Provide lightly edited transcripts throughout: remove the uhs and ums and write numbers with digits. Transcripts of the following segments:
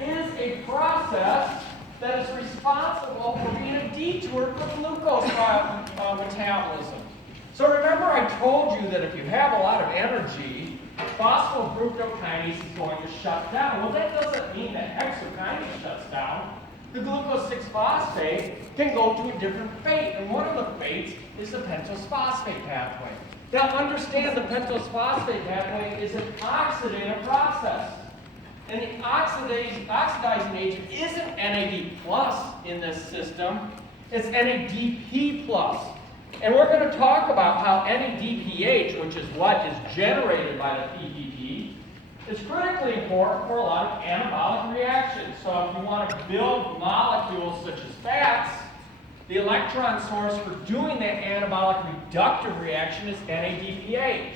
is a process that is responsible for being a detour for glucose metabolism. So remember I told you that if you have a lot of energy, phosphoglucokinase is going to shut down. Well, that doesn't mean that hexokinase shuts down. The glucose 6-phosphate can go to a different fate, and one of the fates is the pentose phosphate pathway. Now understand the pentose phosphate pathway is an oxidative process. And the oxidizing agent isn't NAD plus in this system, it's NADP plus. And we're going to talk about how NADPH, which is what is generated by the PPP, is critically important for a lot of anabolic reactions. So if you want to build molecules such as fats, the electron source for doing that anabolic reductive reaction is NADPH.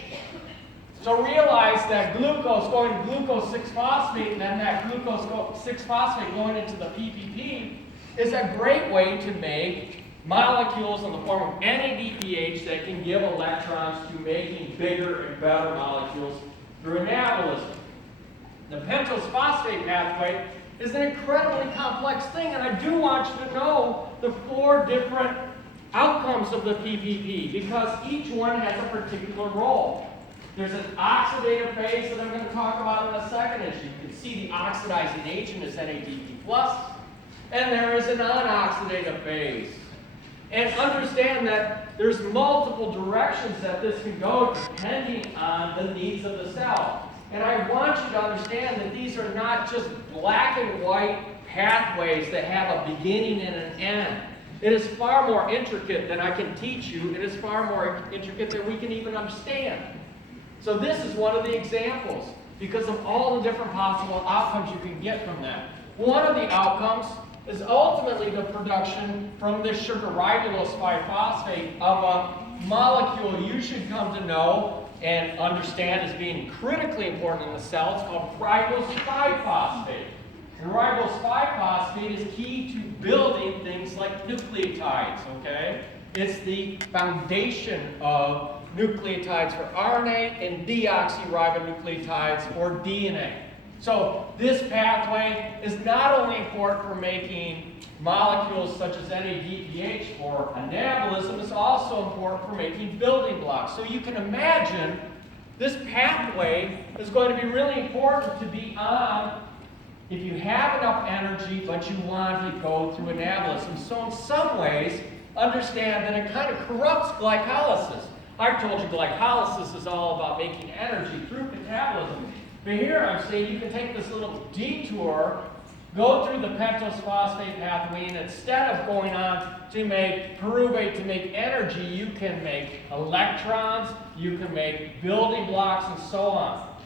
So realize that glucose going to glucose 6-phosphate and then that glucose 6-phosphate going into the PPP is a great way to make molecules in the form of NADPH that can give electrons to making bigger and better molecules through anabolism. The pentose phosphate pathway is an incredibly complex thing, and I do want you to know the 4 different outcomes of the PPP because each one has a particular role. There's an oxidative phase that I'm going to talk about in a second. As you can see, the oxidizing agent is NADP+, and there is a non-oxidative phase. And understand that there's multiple directions that this can go depending on the needs of the cell. And I want you to understand that these are not just black and white pathways that have a beginning and an end. It is far more intricate than I can teach you. It is far more intricate than we can even understand. So this is one of the examples because of all the different possible outcomes you can get from that. One of the outcomes is ultimately the production from this sugar ribulose 5-phosphate of a molecule you should come to know and understand as being critically important in the cell. It's called ribose 5-phosphate. And ribose 5-phosphate is key to building things like nucleotides, okay? It's the foundation of nucleotides for RNA and deoxyribonucleotides for DNA. So this pathway is not only important for making molecules such as NADPH for anabolism, it's also important for making building blocks. So you can imagine this pathway is going to be really important to be on if you have enough energy but you want to go through anabolism. So in some ways, understand that it kind of corrupts glycolysis. I told you glycolysis is all about making energy through metabolism. But here I'm saying you can take this little detour, go through the pentose phosphate pathway, and instead of going on to make pyruvate to make energy, you can make electrons, you can make building blocks, and so on.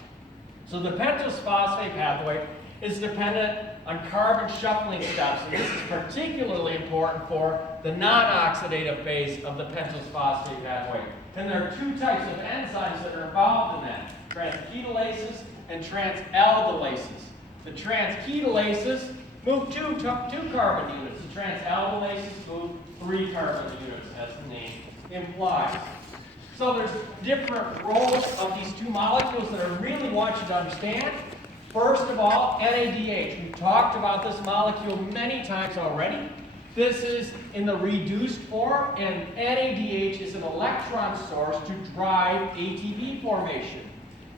So the pentose phosphate pathway is dependent on carbon shuffling steps, and this is particularly important for the non-oxidative phase of the pentose phosphate pathway. And there are 2 types of enzymes that are involved in that, transketolases and transaldylases. The transketolases move 2 carbon units. The transaldylases move 3 carbon units, as the name implies. So there's different roles of these 2 molecules that I really want you to understand. First of all, NADH. We've talked about this molecule many times already. This is in the reduced form, and NADH is an electron source to drive ATP formation.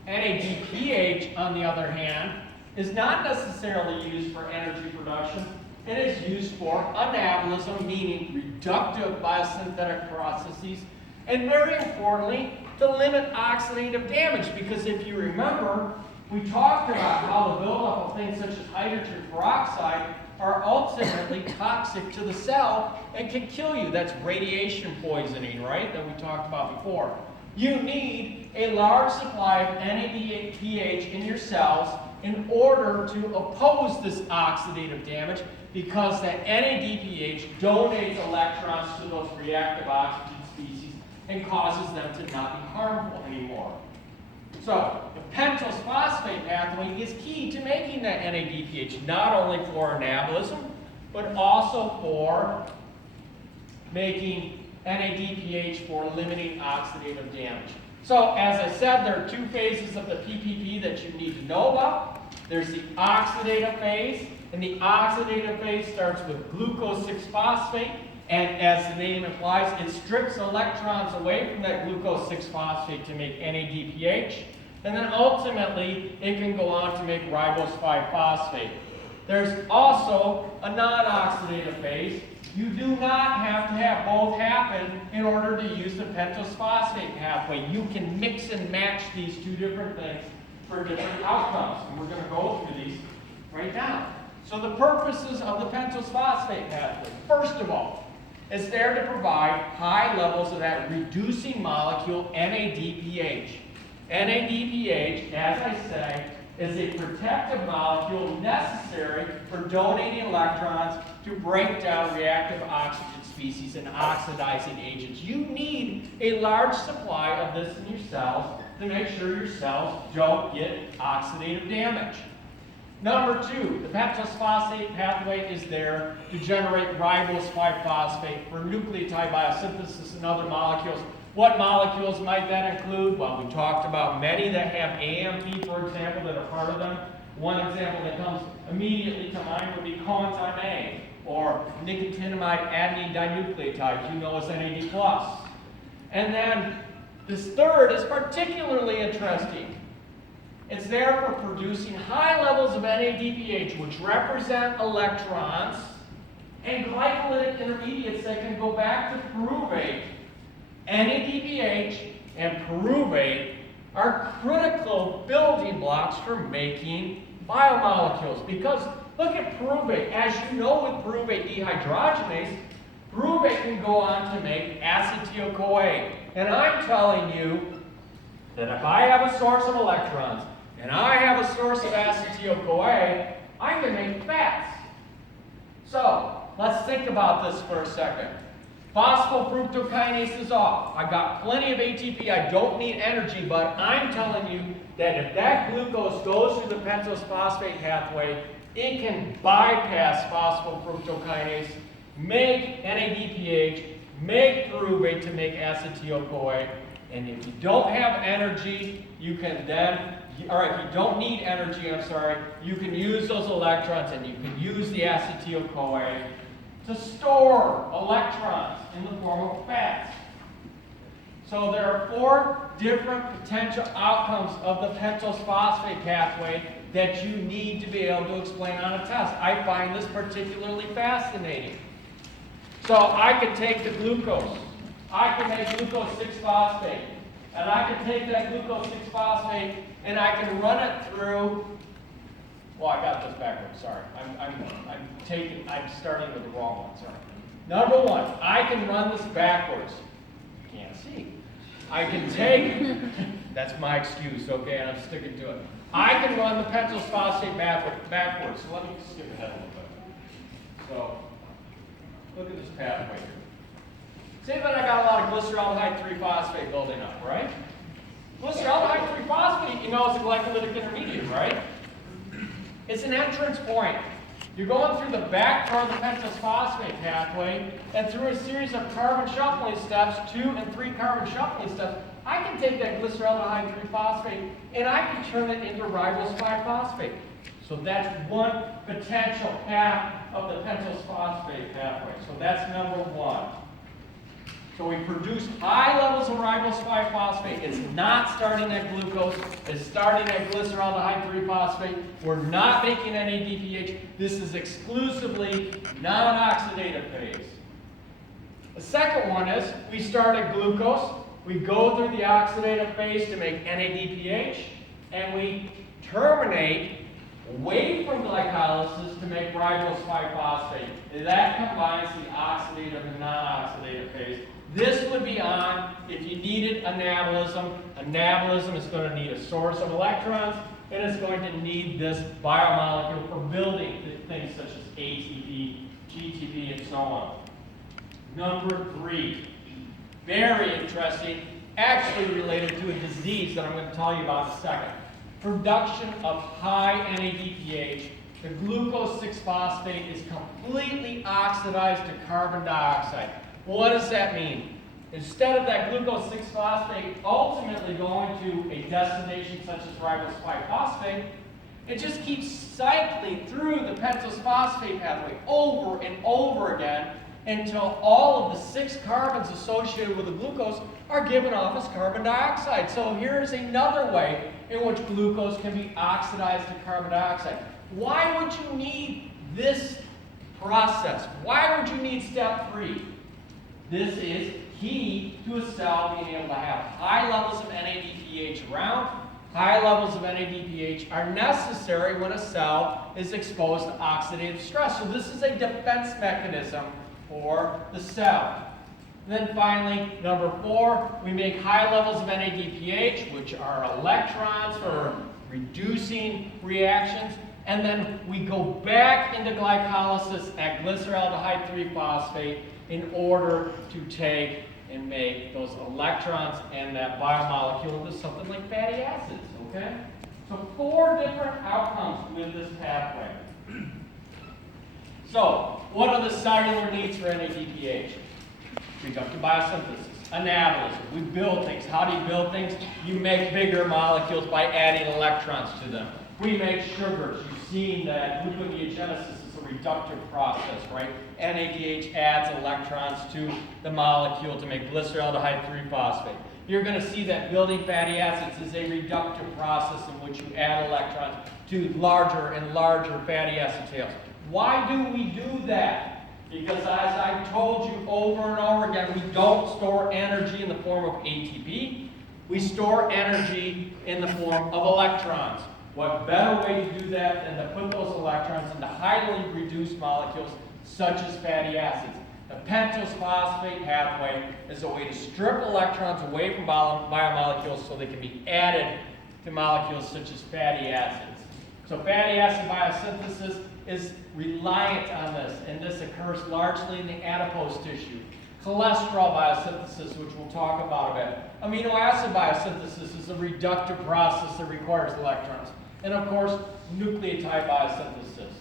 NADPH, on the other hand, is not necessarily used for energy production. It is used for anabolism, meaning reductive biosynthetic processes, and very importantly, to limit oxidative damage, because if you remember, we talked about how the buildup of things such as hydrogen peroxide are ultimately toxic to the cell and can kill you. That's radiation poisoning, right, that we talked about before. You need a large supply of NADPH in your cells in order to oppose this oxidative damage, because that NADPH donates electrons to those reactive oxygen species and causes them to not be harmful anymore. So the pentose phosphate pathway is key to making that NADPH, not only for anabolism, but also for making NADPH for limiting oxidative damage. So as I said, there are 2 phases of the PPP that you need to know about. There's the oxidative phase, and the oxidative phase starts with glucose 6-phosphate, and as the name implies, it strips electrons away from that glucose 6-phosphate to make NADPH, and then ultimately it can go on to make ribose 5-phosphate. There's also a non-oxidative phase. You do not have to have both happen in order to use the pentose phosphate pathway. You can mix and match these two different things for different outcomes, and we're going to go through these right now. So the purposes of the pentose phosphate pathway, first of all, is there to provide high levels of that reducing molecule NADPH. NADPH, as I say, is a protective molecule necessary for donating electrons to break down reactive oxygen species and oxidizing agents. You need a large supply of this in your cells to make sure your cells don't get oxidative damage. Number two, the pentose phosphate pathway is there to generate ribose 5-phosphate for nucleotide biosynthesis and other molecules. What molecules might that include? Well, we talked about many that have AMP, for example, that are part of them. One example that comes immediately to mind would be coenzyme A, or nicotinamide adenine dinucleotides, you know as NAD+. And then this third is particularly interesting. It's there for producing high levels of NADPH, which represent electrons, and glycolytic intermediates that can go back to pyruvate. NADPH and pyruvate are critical building blocks for making biomolecules. Because look at pyruvate. As you know with pyruvate dehydrogenase, pyruvate can go on to make acetyl-CoA. And I'm telling you that if I have a source of electrons and I have a source of acetyl-CoA, I can make fats. So let's think about this for a second. Phosphofructokinase is off. I've got plenty of ATP. I don't need energy, but I'm telling you that if that glucose goes through the pentose phosphate pathway, it can bypass phosphofructokinase, make NADPH, make pyruvate to make acetyl-CoA. And if you don't have energy, you can then, or if you don't need energy, you can use those electrons and you can use the acetyl-CoA to store electrons in the form of fats. So there are 4 different potential outcomes of the pentose phosphate pathway that you need to be able to explain on a test. I find this particularly fascinating. So I could take the glucose. I can make glucose 6-phosphate. And I can take that glucose 6-phosphate and I can run it through. Well, I got this backwards, sorry. I'm starting with the wrong one, sorry. Number 1, I can run this backwards. You can't see. I can take, that's my excuse, okay, and I'm sticking to it. I can run the pentose phosphate backwards. So let me skip ahead a little bit. So, look at this pathway here. Say that I got a lot of glyceraldehyde 3-phosphate building up, right? Glyceraldehyde 3-phosphate, you know, is a glycolytic intermediate, right? It's an entrance point. You're going through the back part of the pentose phosphate pathway, and through a series of carbon shuffling steps, 2 and 3 carbon shuffling steps, I can take that glyceraldehyde 3-phosphate and I can turn it into ribose 5-phosphate. So that's one potential path of the pentose phosphate pathway. So that's number 1. So we produce high levels of ribose 5-phosphate. It's not starting at glucose. It's starting at glyceraldehyde 3-phosphate. We're not making NADPH. This is exclusively non-oxidative phase. The second one is we start at glucose. We go through the oxidative phase to make NADPH. And we terminate away from glycolysis to make ribose 5-phosphate. That combines the oxidative and non-oxidative phase. This would be on if you needed anabolism. Anabolism is going to need a source of electrons, and it's going to need this biomolecule for building things such as ATP, GTP, and so on. Number 3, very interesting, actually related to a disease that I'm going to tell you about in a second. Production of high NADPH. The glucose 6-phosphate is completely oxidized to carbon dioxide. What does that mean? Instead of that glucose 6-phosphate ultimately going to a destination such as ribose 5-phosphate, It just keeps cycling through the pentose phosphate pathway over and over again until all of the 6 carbons associated with the glucose are given off as carbon dioxide. So here's another way in which glucose can be oxidized to carbon dioxide. Why would you need this process? Why would you need step 3? This is key to a cell being able to have high levels of NADPH around. High levels of NADPH are necessary when a cell is exposed to oxidative stress. So this is a defense mechanism for the cell. And then finally, number 4, we make high levels of NADPH, which are electrons for reducing reactions. And then we go back into glycolysis at glyceraldehyde 3-phosphate in order to take and make those electrons and that biomolecule into something like fatty acids, okay? So 4 different outcomes with this pathway. So, what are the cellular needs for NADPH? Reductive biosynthesis, anabolism. We build things. How do you build things? You make bigger molecules by adding electrons to them. We make sugars. You've seen that gluconeogenesis is a reductive process, right? NADH adds electrons to the molecule to make glyceraldehyde 3-phosphate. You're going to see that building fatty acids is a reductive process in which you add electrons to larger and larger fatty acid tails. Why do we do that? Because as I've told you over and over again, we don't store energy in the form of ATP. We store energy in the form of electrons. What better way to do that than to put those electrons into highly reduced molecules such as fatty acids? The pentose phosphate pathway is a way to strip electrons away from biomolecules so they can be added to molecules such as fatty acids. So fatty acid biosynthesis is reliant on this, and this occurs largely in the adipose tissue. Cholesterol biosynthesis, which we'll talk about a bit. Amino acid biosynthesis is a reductive process that requires electrons. And of course, nucleotide biosynthesis.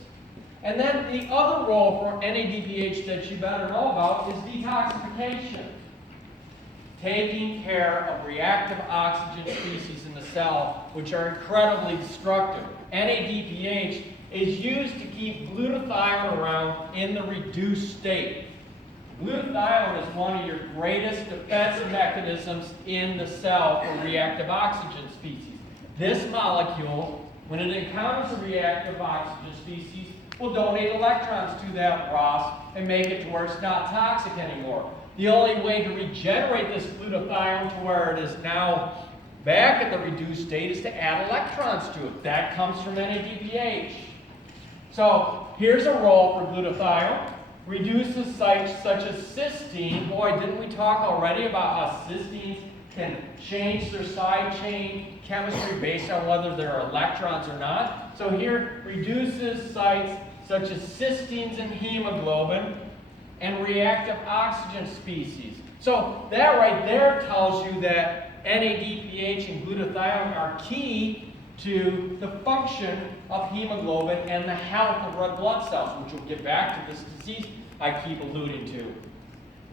And then the other role for NADPH that you better know about is detoxification. Taking care of reactive oxygen species in the cell, which are incredibly destructive. NADPH is used to keep glutathione around in the reduced state. Glutathione is one of your greatest defense mechanisms in the cell for reactive oxygen species. This molecule, when it encounters a reactive oxygen species, will donate electrons to that ROS and make it to where it's not toxic anymore. The only way to regenerate this glutathione to where it is now back at the reduced state is to add electrons to it. That comes from NADPH. So here's a role for glutathione. Reduces sites such as cysteine. Boy, didn't we talk already about how cysteines can change their side chain chemistry based on whether there are electrons or not? So here, reduces sites such as cysteines and hemoglobin and reactive oxygen species. So that right there tells you that NADPH and glutathione are key to the function of hemoglobin and the health of red blood cells, which we'll get back to this disease I keep alluding to.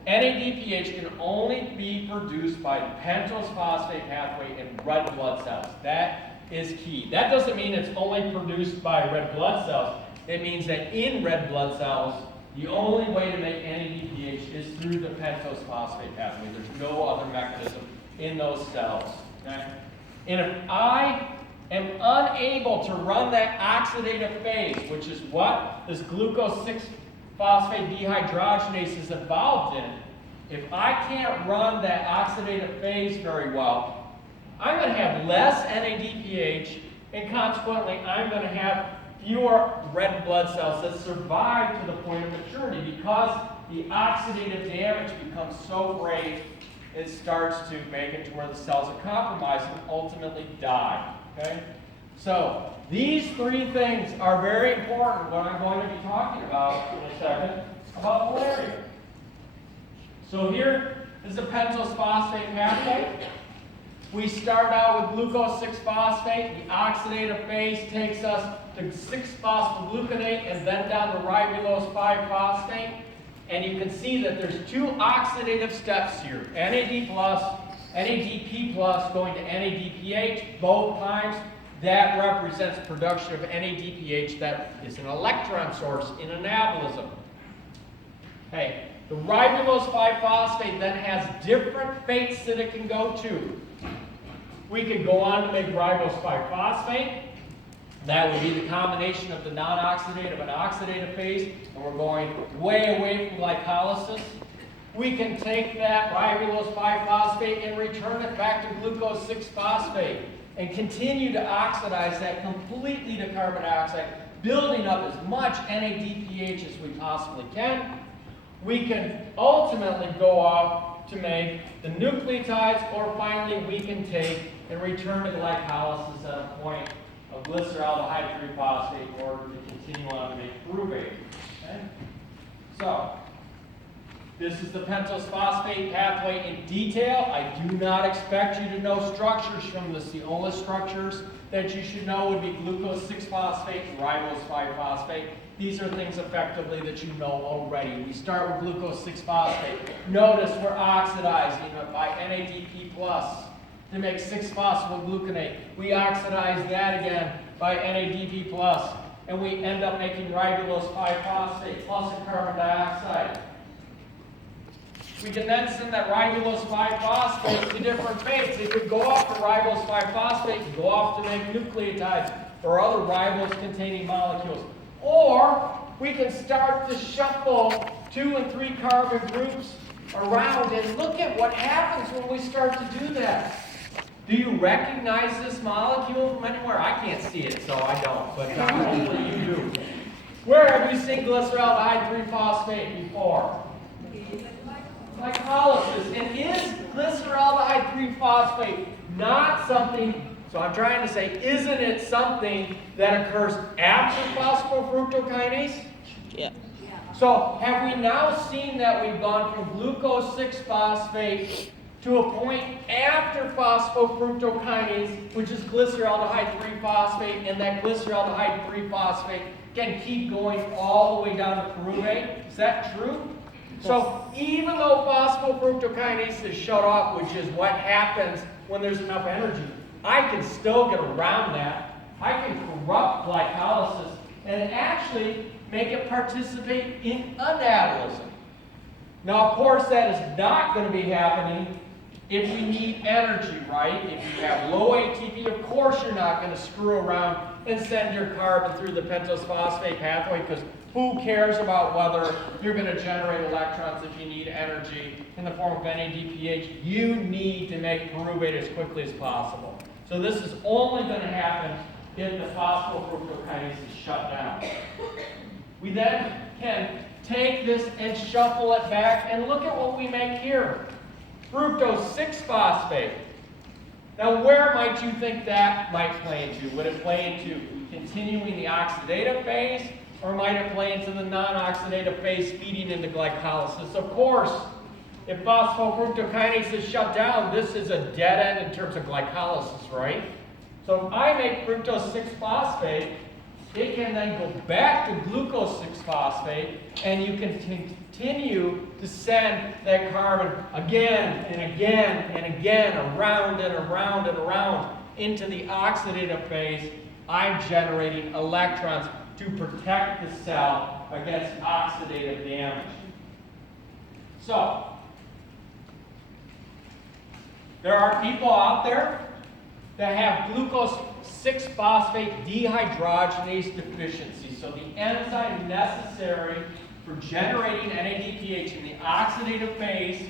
NADPH can only be produced by the pentose phosphate pathway in red blood cells. That is key. That doesn't mean it's only produced by red blood cells. It means that in red blood cells, the only way to make NADPH is through the pentose phosphate pathway. There's no other mechanism in those cells. Okay? And if I am unable to run that oxidative phase, which is what this glucose 6-phosphate dehydrogenase is involved in, if I can't run that oxidative phase very well, I'm going to have less NADPH, and consequently, I'm going to have fewer red blood cells that survive to the point of maturity because the oxidative damage becomes so great, it starts to make it to where the cells are compromised and ultimately die. Okay? So, these 3 things are very important, what I'm going to be talking about in a second, about polarity. So here is the pentose phosphate pathway. We start out with glucose 6-phosphate. The oxidative phase takes us to 6-phosphogluconate and then down to ribulose 5-phosphate. And you can see that there's 2 oxidative steps here. NAD+, NADP+ going to NADPH. Both times that represents production of NADPH that is an electron source in anabolism. Okay, the ribulose 5-phosphate then has different fates that it can go to. We can go on to make ribose 5-phosphate. That would be the combination of the non-oxidative and oxidative phase, and we're going way away from glycolysis. We can take that ribulose 5-phosphate and return it back to glucose 6-phosphate and continue to oxidize that completely to carbon dioxide, building up as much NADPH as we possibly can. We can ultimately go off to make the nucleotides, or finally we can take and return to glycolysis at a point of glyceraldehyde 3-phosphate in order to continue on to make pyruvate. Okay? So, this is the pentose phosphate pathway in detail. I do not expect you to know structures from this. The only structures that you should know would be glucose 6-phosphate and ribose 5-phosphate. These are things effectively that you know already. We start with glucose 6-phosphate. Notice we're oxidizing it by NADP plus to make 6-phosphogluconate. We oxidize that again by NADP plus, and we end up making ribulose 5-phosphate plus a carbon dioxide. We can then send that ribulose 5-phosphate to different fates. It could go off to ribose 5-phosphate and go off to make nucleotides or other ribose-containing molecules. Or we can start to shuffle 2 and 3 carbon groups around, and look at what happens when we start to do that. Do you recognize this molecule from anywhere? I can't see it, so I don't, but hopefully you do. Where have you seen glyceraldehyde 3-phosphate before? Glycolysis. And is glyceraldehyde 3-phosphate not something, so I'm trying to say, isn't it something that occurs after phosphofructokinase? Yeah. So have we now seen that we've gone from glucose 6-phosphate to a point after phosphofructokinase, which is glyceraldehyde 3-phosphate, and that glyceraldehyde 3-phosphate can keep going all the way down to pyruvate? Is that true? So even though phosphofructokinase is shut off, which is what happens when there's enough energy, I can still get around that. I can corrupt glycolysis and actually make it participate in anabolism. Now, of course, that is not going to be happening if we need energy, right? If you have low ATP, of course you're not going to screw around and send your carbon through the pentose phosphate pathway, because who cares about whether you're going to generate electrons if you need energy in the form of NADPH? You need to make pyruvate as quickly as possible. So this is only going to happen if the phosphofructokinase is shut down. We then can take this and shuffle it back, and look at what we make here. Fructose 6-phosphate. Now, where might you think that might play into? Would it play into continuing the oxidative phase, or might it play into the non-oxidative phase feeding into glycolysis? Of course, if phosphofructokinase is shut down, this is a dead end in terms of glycolysis, right? So if I make fructose 6-phosphate, it can then go back to glucose 6-phosphate, and you can continue to send that carbon again and again and again around and around and around into the oxidative phase. I'm generating electrons to protect the cell against oxidative damage. So, there are people out there that have glucose 6-phosphate dehydrogenase deficiency. So the enzyme necessary for generating NADPH in the oxidative phase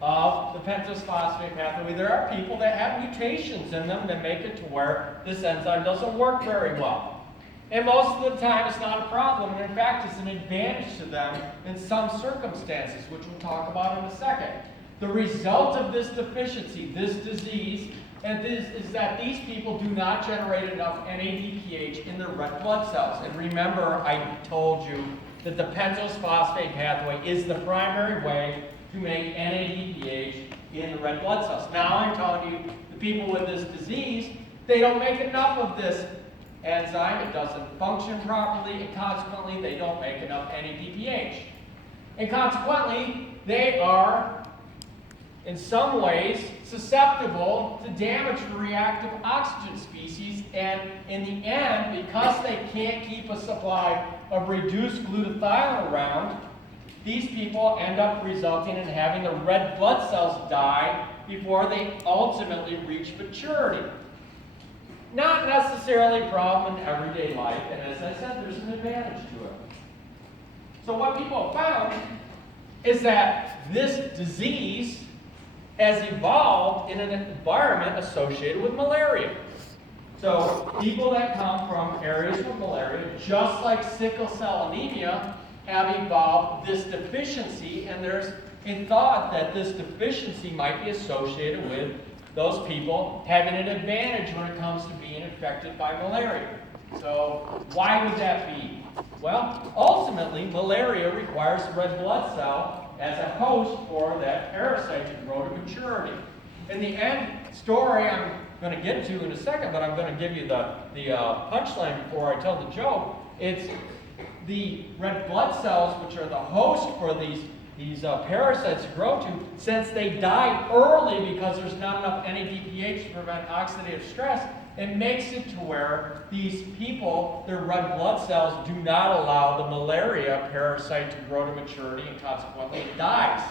of the pentose phosphate pathway, there are people that have mutations in them that make it to where this enzyme doesn't work very well. And most of the time it's not a problem, and in fact it's an advantage to them in some circumstances, which we'll talk about in a second. The result of this deficiency, this disease, is that these people do not generate enough NADPH in their red blood cells. And remember, I told you that the pentose phosphate pathway is the primary way to make NADPH in the red blood cells. Now I'm telling you, the people with this disease, they don't make enough of this enzyme. It doesn't function properly, and consequently, they don't make enough NADPH. And consequently, they are in some ways susceptible to damage for reactive oxygen species, and in the end, because they can't keep a supply of reduced glutathione around, these people end up resulting in having the red blood cells die before they ultimately reach maturity. Not necessarily a problem in everyday life, and as I said, there's an advantage to it. So what people have found is that this disease has evolved in an environment associated with malaria. So people that come from areas with malaria, just like sickle cell anemia, have evolved this deficiency, and there's a thought that this deficiency might be associated with those people having an advantage when it comes to being infected by malaria. So why would that be? Well, ultimately, malaria requires the red blood cell as a host for that parasite to grow to maturity. In the end story I'm going to get to in a second, but I'm going to give you the punchline before I tell the joke. It's the red blood cells, which are the host for these parasites to grow to, since they die early because there's not enough NADPH to prevent oxidative stress, it makes it to where these people, their red blood cells do not allow the malaria parasite to grow to maturity, and consequently it dies.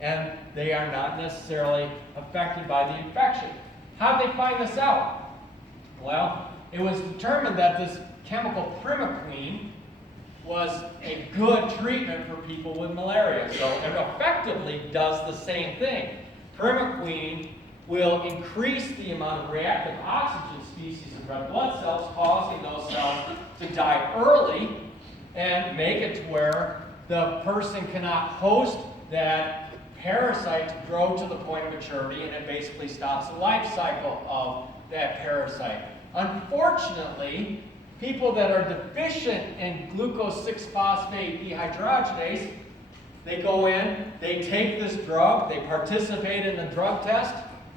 And they are not necessarily affected by the infection. How did they find this out? Well, it was determined that this chemical primaquine was a good treatment for people with malaria. So it effectively does the same thing. Primaquine will increase the amount of reactive oxygen species in red blood cells, causing those cells to die early and make it to where the person cannot host that parasite to grow to the point of maturity, and it basically stops the life cycle of that parasite. Unfortunately, people that are deficient in glucose 6-phosphate dehydrogenase, they go in, they take this drug, they participate in the drug test.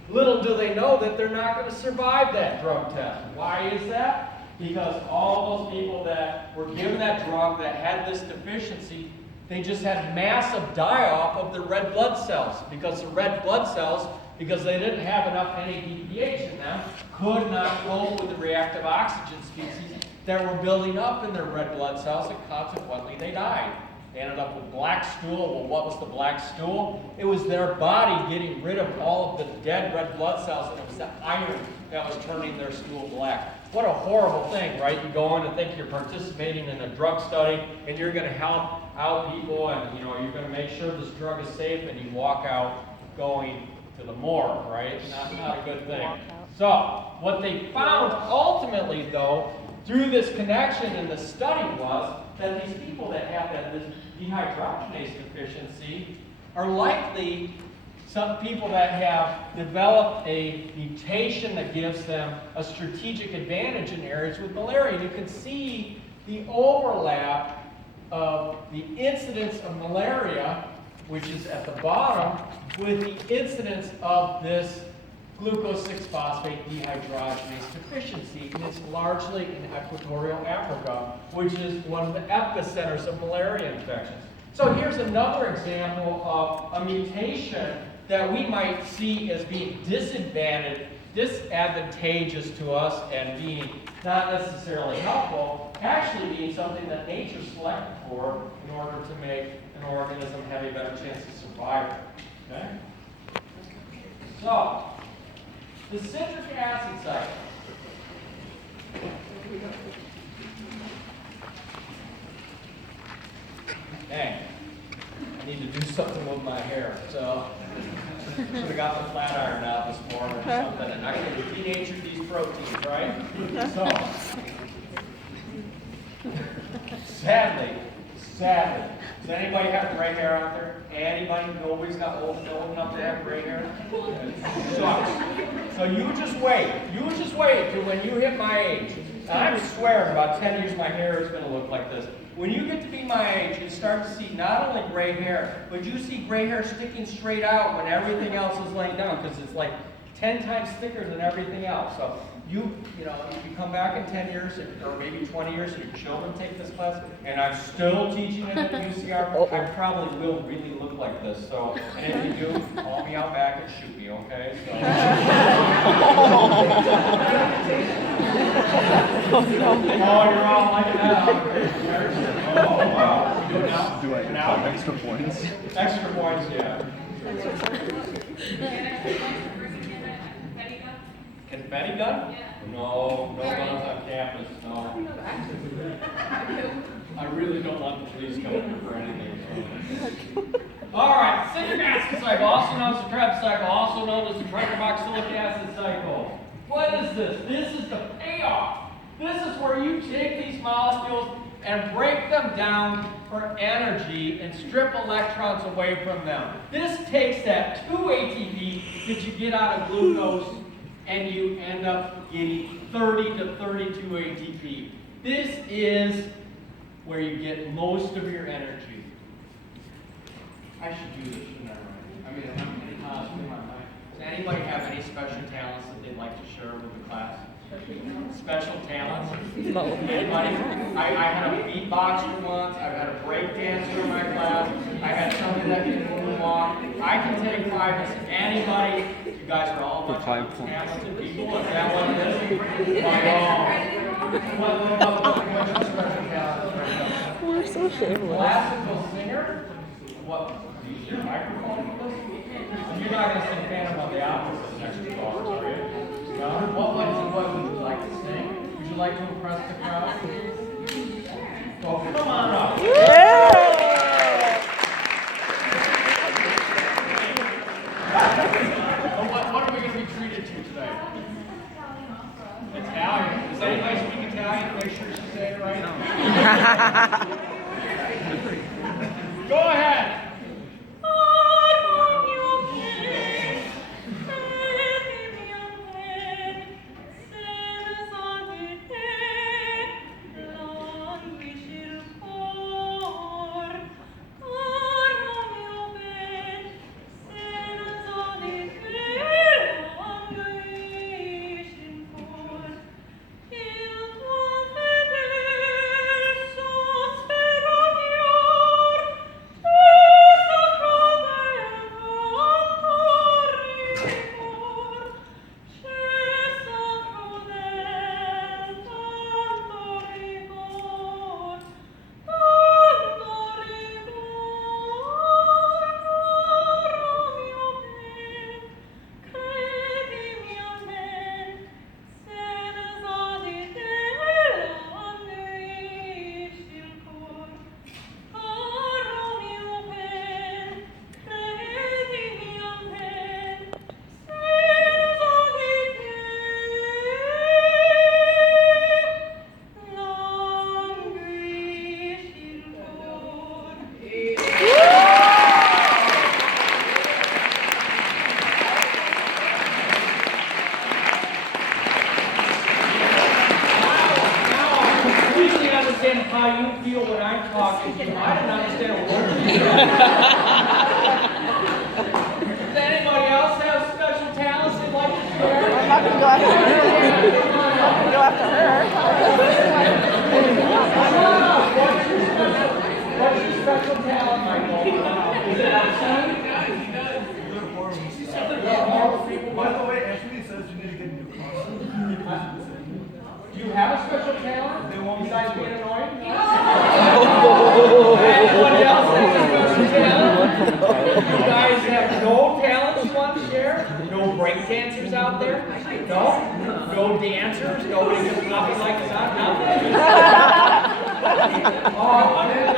Little do they know that they're not going to survive that drug test. Why is that? Because all those people that were given that drug that had this deficiency, they just had massive die-off of the red blood cells, because the red blood cells, because they didn't have enough NADPH in them, could not cope with the reactive oxygen species that were building up in their red blood cells, and consequently they died. They ended up with black stool. Well, what was the black stool? It was their body getting rid of all of the dead red blood cells, and it was the iron that was turning their stool black. What a horrible thing, right? You go in and think you're participating in a drug study, and you're going to help out people, and you're going to make sure this drug is safe, and you walk out going to the morgue, right? Not a good thing. So, what they found ultimately, though, through this connection in the study was that these people that have this dehydrogenase deficiency are likely some people that have developed a mutation that gives them a strategic advantage in areas with malaria. You can see the overlap of the incidence of malaria, which is at the bottom, with the incidence of this glucose 6-phosphate dehydrogenase deficiency, and it's largely in equatorial Africa, which is one of the epicenters of malaria infections. So here's another example of a mutation that we might see as being disadvantageous to us and being not necessarily helpful, actually being something that nature selected for in order to make an organism have a better chance of survival. Okay? So, the citric acid cycle. Dang, I need to do something with my hair, so should have got the flat iron out this morning or something, and I could have denatured these proteins, right? So, sadly, does anybody have gray hair out there? Anybody? Nobody's got old enough to have gray hair? So you just wait. You just wait till when you hit my age. And I swear, in about 10 years, my hair is going to look like this. When you get to be my age, you start to see not only gray hair, but you see gray hair sticking straight out when everything else is laying down, because it's like 10 times thicker than everything else. So you know, if you come back in 10 years or maybe 20 years and your children take this class, and I'm still teaching it at UCR, I probably will really look like this. So, and if you do, call me out back and shoot me, okay? So. Oh, you're all like that. Oh, wow. You do it now? Do I get extra points? Extra points, yeah. Confetti gun? Yeah. No guns on campus, no. I really don't want the police coming here for anything. All right, citric acid cycle, also known as the Krebs cycle, also known as the tricarboxylic acid cycle. What is this? This is the payoff. This is where you take these molecules and break them down for energy and strip electrons away from them. This takes that 2 ATP that you get out of glucose and you end up getting 30 to 32 ATP. This is where you get most of your energy. I should do this, shouldn't I? I mean, I'm constantly in my mind. Does anybody have any special talents that they'd like to share with the class? Special talents? No. Anybody? I had a beatboxer once. I've had a break dancer in my class. I had somebody that can moonwalk. I can take 5 minutes. Anybody? You guys are all a bunch of talented people. Is that what it is? What's your special talent? We're so shameless. Classical singer? What? Use your microphone for this? You're not going to sing Phantom of the Opera next week, are you? No? What would you like to sing? Would you like to impress the crowd? Oh, come on up. What are we going to be treated to today? Italian. Does anybody speak Italian? Make sure she said it right. Go ahead. How you feel when I'm talking to you. I didn't understand a word you said. Does anybody else have special talents they'd like to share? I'm not going to go after her. I'm not going to go after her. What's your special talent, Michael? Is it outside? By the way, Ashley says you need to get a new car. Do you have a special talent? Besides being annoying? Anybody else have a special talent? You guys have no talents you want to share? No break dancers out there? No? No dancers? Nobody can copy like us out? Nothing? Oh,